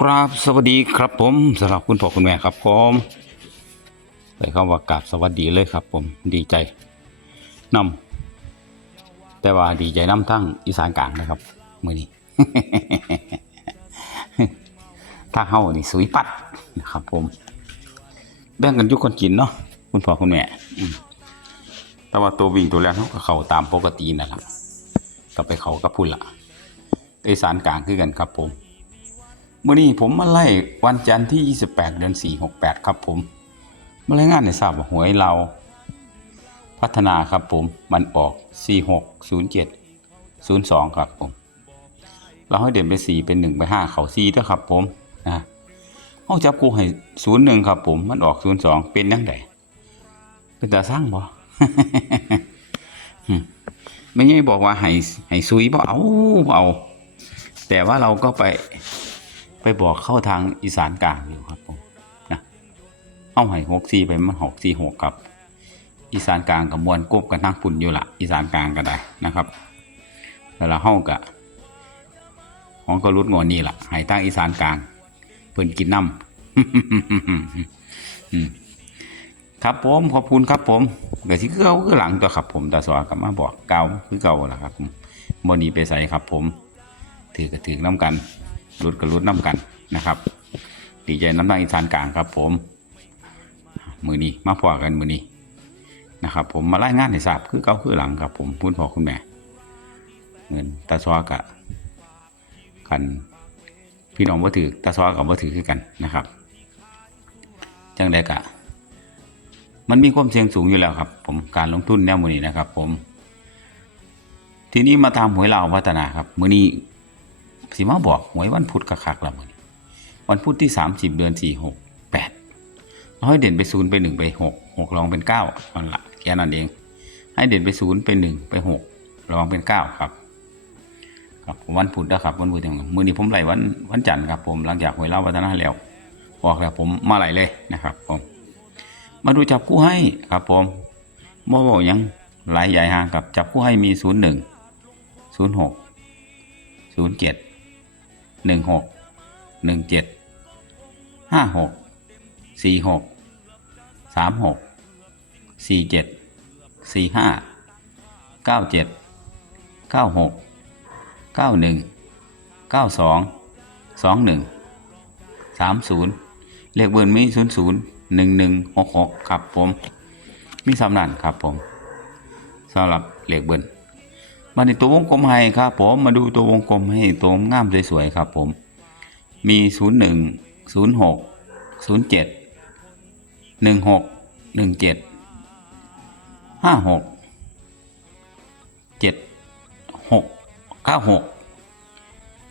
กราบสวัสดีครับผมสำหรับคุณพ่อคุณแม่ครับผมไปเข้าว่ากราบสวัสดีเลยครับผมดีใจนำแต่ว่าดีใจนำทั้งอีสานกลางนะครับมือนี้ถ้าเฮานี่สุยปัดนะครับ ผมแบ่งกันยุคนกินเนาะคุณพ่อคุณแม่แต่ว่าตัววิ่งตัวแรกเขาก็เข้าตามปกตินั่นแหละก็ไปเขากับพุ่นละอีสานกลางคือกันครับผม มื่อนี้ผมมาไล่วันจันทร์ที่ 28 เดือน 4 68 ครับผมมารายงานในทราบว่าหวยเรา พัฒนาครับผม มันออก 4607 02 ครับผม เราให้เด่นไป 4 เป็น 1 ไป 5 เขา4ด้วยครับผมนะเอาจับกูให้ 01 ครับผม มันออก 02 เป็นยังไงเป็นตาสร้างบ่ไม่ใช่บอกว่าให้ให้ซุยบ่เอาเอา แต่ว่าเราก็ไป ไปบอกเข้าทางอีสานกลางอยู่ครับผมนะเอาให้หกสี่ไปมันหกสี่หกครับ อีสานกลางกับมวลกบกันนั่งปุ่นอยู่ละอีสานกลางก็ได้นะครับแล้วเราเฮากะของก็รุดงอนนี่ละให้ตั้งอีสานกลางเพิ่นกินน้ำครับผมขอบคุณครับผมเดี๋ยวที่เก่าคือหลังตัวครับผมตาสวากับมาบอกเก่าคือเก่าแหละครับผมบนนี้ไปใส่ครับผมถือก็ถือน้ำกัน รุดก็รุดน้ำกันนะครับ ดีใจน้ำตาอีสานกลางครับ ผม มือนี้มาพอกันมือนี้นะครับ ผมมาไล่งานให้ทราบคือเก้าคือหลังครับ ผมพูดพอคุณแม่ เงินตาซอกะกัน พี่น้องบ่ถือตาซอกับบ่ถือคือกันนะครับจังไดกะ มันมีความเสี่ยงสูงอยู่แล้วครับ ผมการลงทุนแนวมือนี้นะครับ ผม ทีนี้มาตามหวยลาพัฒนาครับ มือนี้ สิมาบอกหวยวันพุธคักละมือนี้วันพุธที่ 30 เดือน 4 6 8เราให้เด่นไปศูนย์ไป1ไป6 6ลองเป็น9นั่นละแค่นั้นเอง ให้เด่นไปศูนย์ไป1ไป6ลองเป็น 9 ครับ ครับวันพุธนะครับวันพุธอย่างมือนี้ผมไหลวันวันจันทร์ครับผมหลังจากหวยเล่าวัฒนาแล้วบอกแล้วผมมาไหลเลยนะครับผมมาดูจับคู่ให้ครับผมบ่บอกยังหลายใหญ่ห่างกับจับคู่ให้มี 01 06ศูนย์เจ็ด หนึ่งหกหนึ่งเจ็ดห้าหกสี่หกสามหกสี่เจ็ดสี่ห้าเก้าเจ็ดเก้าหกเก้าหนึ่งเก้าสองสองหนึ่งสามศูนย์เลขเบอร์มีศูนย์ศูนย์หนึ่งหนึ่งหกหกครับผม มีสำนันครับผมสำหรับเลขเบอร์ มาในตัววงกลมให้ครับผมมาดูตัววงกลมให้ตัวงามสวยๆครับผม มี 0 1 0 6 0 7 1 6 1 7 5 6 7 6 9 6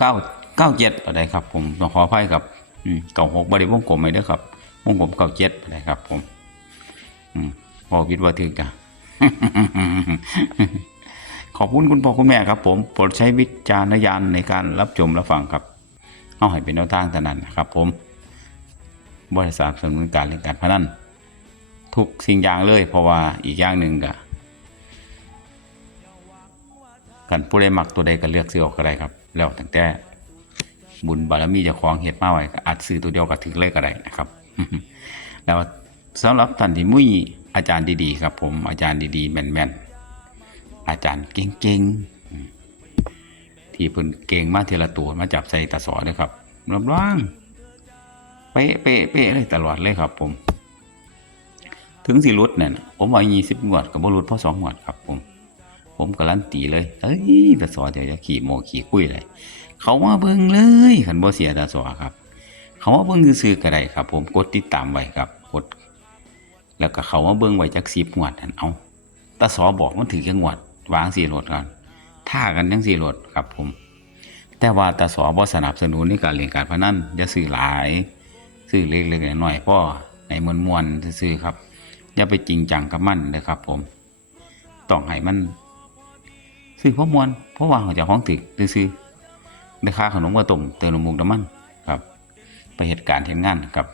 9 9 7อะไรครับผมต้องขออภัยครับเก่าหกบริวงกลมไม่ได้อครับวงกลมเก่าเจ็ดอะไรครับผมอืมพอคิดว่าถึงกัน ขอบคุณคุณพ่อคุณแม่ครับ ผมโปรดใช้วิจารณญาณในการรับชมรับฟังครับเอาให้เป็นแนวทางเท่านั้นนะครับ ผมบริษัทสนับสนุนการเล่นการพนันทุกสิ่งอย่างเลย เพราะว่าอีกอย่างหนึ่งก็กันผู้ใดมักตัวใดก็เลือกซื้อออกก็ได้ครับ แล้วตั้งแต่บุญบารมีจ้าของเฮ็ดมาไว้อาจซื้อตัวเดียวก็ถึงเลยก็ได้นะครับ แล้วสำหรับท่านที่มุ้ยอาจารย์ดีๆ ครับ ผมอาจารย์ดีๆแม่นๆ อาจารย์เก่งๆที่เพิ่นเก่งมาเทละตัวมาจับใส่ตาสอเลยครับรับรองเป๊ะเป๊ะเป๊ะเลยตลอดเลยครับ ผม ถึงสิรุดเนี่ยผมว่ายี่สิบงวดกับบรุดเพราะสองงวดครับ ผม ผมการันตีเลยเอ้ยตาสอเดี๋ยวจะขี่โมขี่คุยเลยเขามาเบิ่งเลยขันบ่เสียตาสอครับ เขามาเบิ่งซื่อๆก็ได้ครับ ผมกดติดตามไว้ครับกด แล้วก็เขามาเบิ่งไว้จักสิบงวดนั่นเอาตาสอบอกมันถือแค่งวด วางสี่รถกันท่ากันทั้งสี่รถครับผม แต่ว่าตาสอบ่สนับสนุนในการเล่นการพนันอย่าซื้อหลายซื้อเล็กๆหน้อยๆพ่อในมวลมวลซื้อครับ อย่าไปจริงจังกับมันนะครับ ผมต้องให้มันซื้อเพราะมวลเพราะว่าเขาจะของถึกซื้อๆได้ค่าขนมกระต้มเติมนมูกน้ำมันครับ ไปเหตุการณ์เห็นงานกับ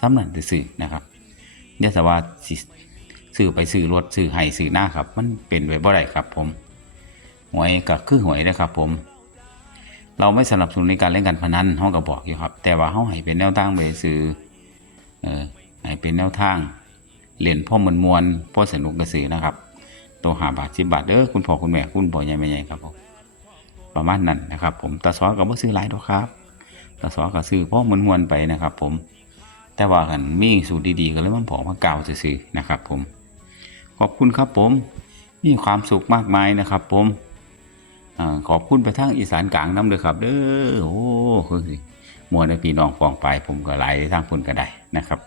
สำนั่นซื้อนะครับอย่าสว่าสิ ซื้อไปซื้อรถซื้อให้ซื้อหน้าครับ มันเป็นไว้บ่ได้ครับผมหวยก็คือหวยนะครับผม เราไม่สนับสนุนในการเล่นการพนันเฮาก็บอกอยู่ครับ แต่ว่าเฮาให้เป็นแนวทางไปซื้อเออให้เป็นแนวทางเล่นพ่อมวนมวนพ่อสนุกกระสือนะครับ ตัวหาบาทสิบบาทเด้อคุณพ่อคุณแม่คุณพ่อใหญ่แม่ใหญ่ครับผมประมาณนั้นนะครับ ผมตาซอก็บ่ซื้อหลายดอกครับตาซอก็ซื้อพ่อมวนมวนไปนะครับ ผม แต่ว่ากันมีสูตรดีๆก็เลยมันพอมาเก่าซื่อนะครับ ผม อบคุณครับผม มีความสุขมากมายนะครับผมอขอบคุณไปทางอีสานกลางน้ำเลยครับ เด้อโอ้คือสิมวลในพี่น้องฟองไปผมก็ไหลทางพุ่นก็ได้นะครับ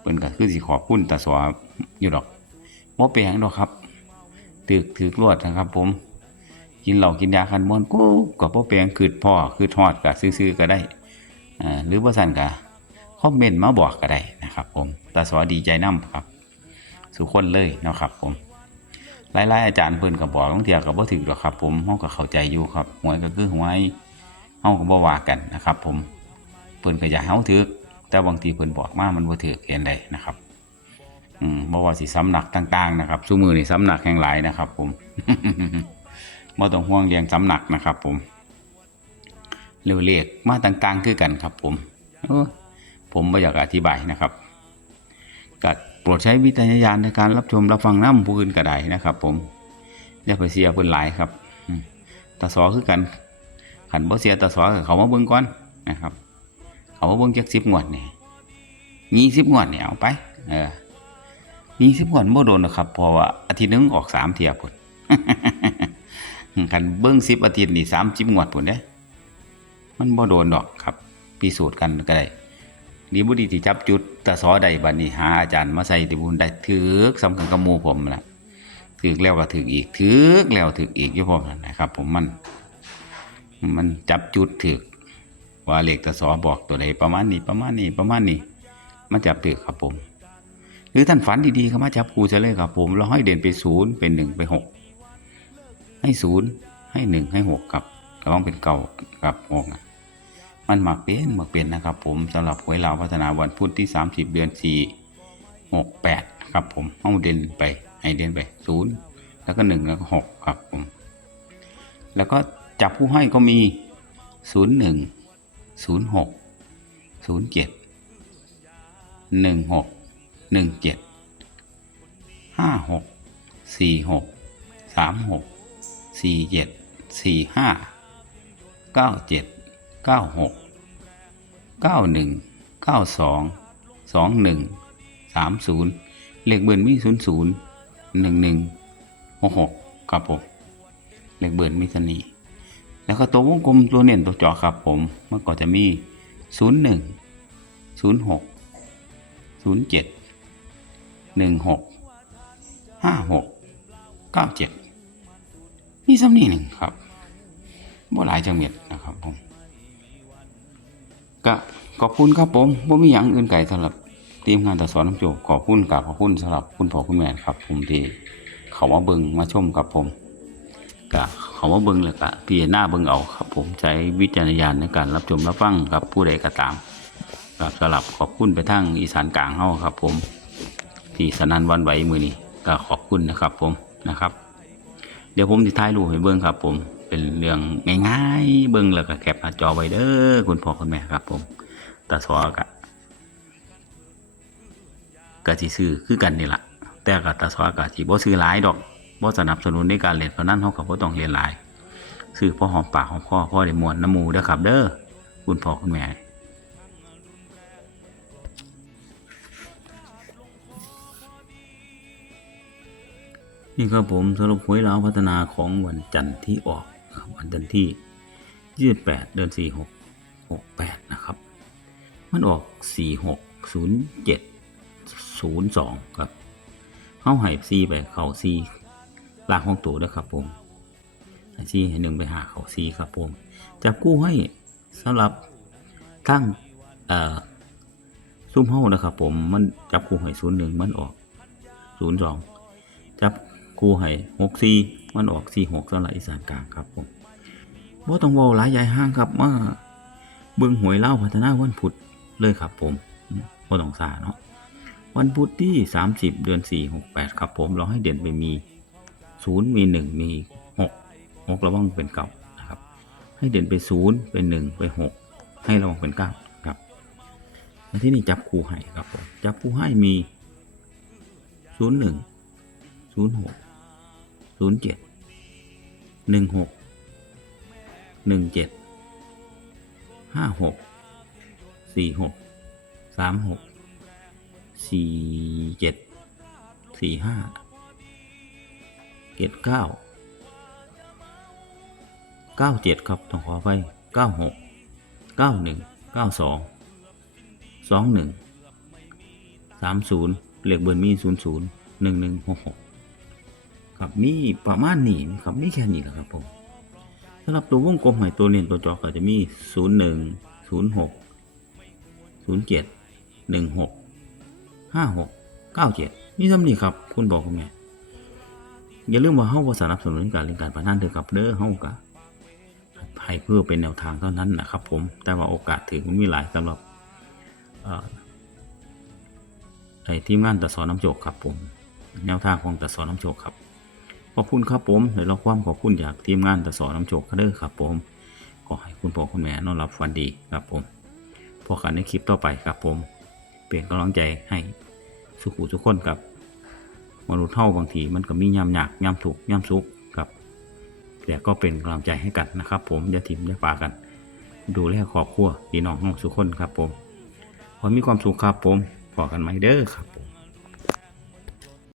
เพิ่นก็คือสิขอบคุณตาสวอยู่ดอกบ่เป็นหยังดอกครับตึกถือกลวดนะครับ ผม กินเหล้ากินยาคันม่วนกูก็บ่เป็นหยังคืดพ่อคืดฮอดก็ซื้อๆก็ได้อ่าหรือบ่ซั่นก็คอมเมนต์มาบอกก็ได้นะครับ ผมตาสวดีใจนํครับ สุคนเลยเนาะครับผมหลายๆอาจารย์เพิ่นก็บอกบางเทีก็บ่ถึกหรอกครับ ผมเฮาก็เข้าใจอยู่ครับหวยก็คือหวยเฮาก็บ่ว่ากันนะครับ ผมเพิ่นก็อยากเฮาถึกแต่บางทีเพิ่นบอกมามันบ่ถึกเห็นได้นะครับ อืมบ่ว่าสิสำนักต่างๆนะครับซุมือนี้สำนักแห่งหลายนะครับ ผมบ่ต้องห่วงเรื่องสำนักนะครับ ผมเร็วเลขมาต่างๆคือกันครับ ผมผมบ่อยากอธิบายนะครับ ปรดใช้วิจารณญาณในการรับชมรับฟังน้ำผู้อื่นก็ได้นะครับ ผมอย่าไปเสียเพิ่นหลายครับตาสอคือกันขันบ่เสียตาสอเขามาเบิ่งก่อนนะครับ เขามาเบิ่งจักสิบงวดนี่ยี่สิบงวดเนี่ยเอาไป เออยี่สิบงวดบ่โดนหรอกครับเพราะว่าอาทิตย์หนึงออกสามเที่ยพุ่นคันเบิ่งสิบอาทิตย์นี่สามสิบงวดพุ่นเด้มันบ่โดนดอกครับพิสูจน์กันก็ได้ นี่บุดีที่จับจุดตะซอใดบัดนี้หาอาจารย์มาใส่ติบุญได้ถือกสำคัญกับมู่ผมนะถือกแล้วก็ถือกอีกถือกแล้วถือกอีกอยู่พร้อมนะครับ ผมมัน มันจับจุดถือกว่าเลขตะซอบอกตัวใดประมาณนี้ประมาณนี้ประมาณนี้มาจับถือกครับผมหรือท่านฝันดีๆก็มาจับครูจะเลยครับ ผมเราให้เด่นไปศูนย์เป็นหนึ่งไปหกให้ศูนย์ให้หนึ่งให้หกครับระวังเป็นเก่าครับหกนะ มันหมักเป็นหมักเป็นนะครับผมสำหรับหวยลาวพัฒนาวันพุธที่ 30 เดือน 4 68ครับผมเอาเด่นไปให้เด่นไป 0 แล้วก็ 1 แล้วก็ 6 ครับผม แล้วก็จับผู้ให้ก็มี 01 06 07 16 17 56 46 36 47 45 97 เก้าหกเก้าหนึ่งเก้าสองสองหนึ่งสามศูนย์เลขเบิร์นมีศูนย์ศูนย์หนึ่งหนึ่งหกหกครับผมเลขเบิร์นมีสนีแล้วก็ตัววงกลมตัวเน่นตัวจาะครับผมมันก็จะมีศูนย์หนึ่งศูนย์หกศูนย์เจ็ดหนึ่งหกห้าหกเก้าเจ็ดมีซ้ำนี่หนึ่งครับบ่หลายจังเม็ดนะครับผม ก็ขอบคุณครับผมผมมีอย่างอื่นไก่สำหรับทีมงานตัดสอนน้ำโจขอบคุณกับขอบคุณสำหรับคุณพ่อคุณแม่ครับ ผมที่เขามาเบิงมาชมครับผมก็เขามาเบิงเลยก็พี่หน้าเบิงเอาครับ ผมใช้วิจารณญาณในการรับชมรับฟังครับผู้ใดก็ตามครับสำหรับขอบคุณไปทั้งอีสานกลางเฮาครับ ผม ที่สนันวันไหวมือนี้ก็ขอบคุณนะครับ ผมนะครับ เดี๋ยวผมจะถ่ายรูปให้เบิ้งครับ ผม เป็นเรื่องง่ายๆ เบิ้งแล้วก็แคปหน้าจอไว้เด้อคุณพ่อคุณแม่ครับ ผมตาซอกะกะสิซื้อคือกันนี่แหละแต่กะตาซอกะสิบ่ซื้อหลายดอกบ่สนับสนุนในการเล่นเพราะนั้นเฮาก็บ่ต้องเรียนหลายซื้อพอหอมปากหอมคอพ่อได้มวนน้ำมูเด้อครับ เด้อคุณพ่อคุณแม่นี่ครับผมสรุปหวยลาวพัฒนาของวันจันทร์ที่ออก ครับวันจันทร์ที่ 28 เดือน 4 6 68 นะครับ มันออก 4 6 0 7 0 2 ครับเข้าหายซีไปเข่าซีลากห้องตัวนะครับผมซีหนึ่งไปหาเข่าซีครับผม จับกู้ให้สำหรับทั้งเอ่อซุ้มเฮ้านะครับผมมันจับกู้ให้ศูนย์หนึ่งมันออกศูนย์สองจับกู้ให้หกซี มันออกสี่หกสำหรับอีสานกลางครับผมบ่ต้องวอหลายใหญ่ห้างครับมาเบิ่งหวยเล่าพัฒนาวันพุธเลยครับผมบ่ต้องสาเนาะวันพุธที่ 30 เดือน 4 68 ครับผมเราให้เด่นไปมี 0 มี 1 มี 6 6 ระวังเป็นเก่านะครับ ให้เด่นไปศูนย์ไปหนึ่งไปหกให้ระวังเป็นเก้าครับแล้วที่นี่จับคู่ให้ครับผม จับคู่ให้มีศูนย์หนึ่ง ศูนย์เจ็ดหนึ่งหกหนึ่งเจ็ดห้าหกสี่หกสามหกสี่เจ็ดสี่ห้าเจ็ดเก้าเก้าเจ็ดครับต้องขอไปเก้าหกเก้าหนึ่งเก้าสองสองหนึ่งสามศูนย์เลขเบอร์มีศูนย์ศูนย์หนึ่งหนึ่งหกหก ครับมีประมาณนี้ครับมีแค่นี้แหละครับผมสำหรับตัววงกลมใหายตัวเรียนตัวจอก็จะมีศูนย์หนึ่งศูนย์หกศูนย์เจ็ดหนึ่งหกห้าหกเก้าเจ็ดนี่ทำนี่ครับ คุณบอกคุณแม่อย่าลืมว่าเฮาบ่สนับสนุนการเล่นการพนันเด้อครับเด้อเฮาก็ให้เพื่อเป็นแนวทางเท่านั้นนะครับ ผม แต่ว่าโอกาสถึงมันมีหลายสำหรับไอ้ทีมงานตะสอนน้ำโจกครับผม แนวทางของตะสอนน้ำโจกครับ ขอบคุณครับผมเดี๋ยวเราความขอบคุณจากทีมงานตะสอนน้ำโจกเด้อครับผมขอให้คุณพ่อคุณแม่นอนหลับฝันดีครับผมพบกันในคลิปต่อไปครับผม เปลี่ยนกำลังใจให้สุขุทุกคนครับมนุษย์เท่าบางทีมันก็มียามยากยามถูกยามสุขครับแต่ก็เป็นกำลังใจให้กันนะครับ ผมอย่าทิมอย่าปากัน ดูแลครอบครัวพี่น้องของสุกคนครับผมขอมีความสุขครับผมพอกันไหมเด้อครับ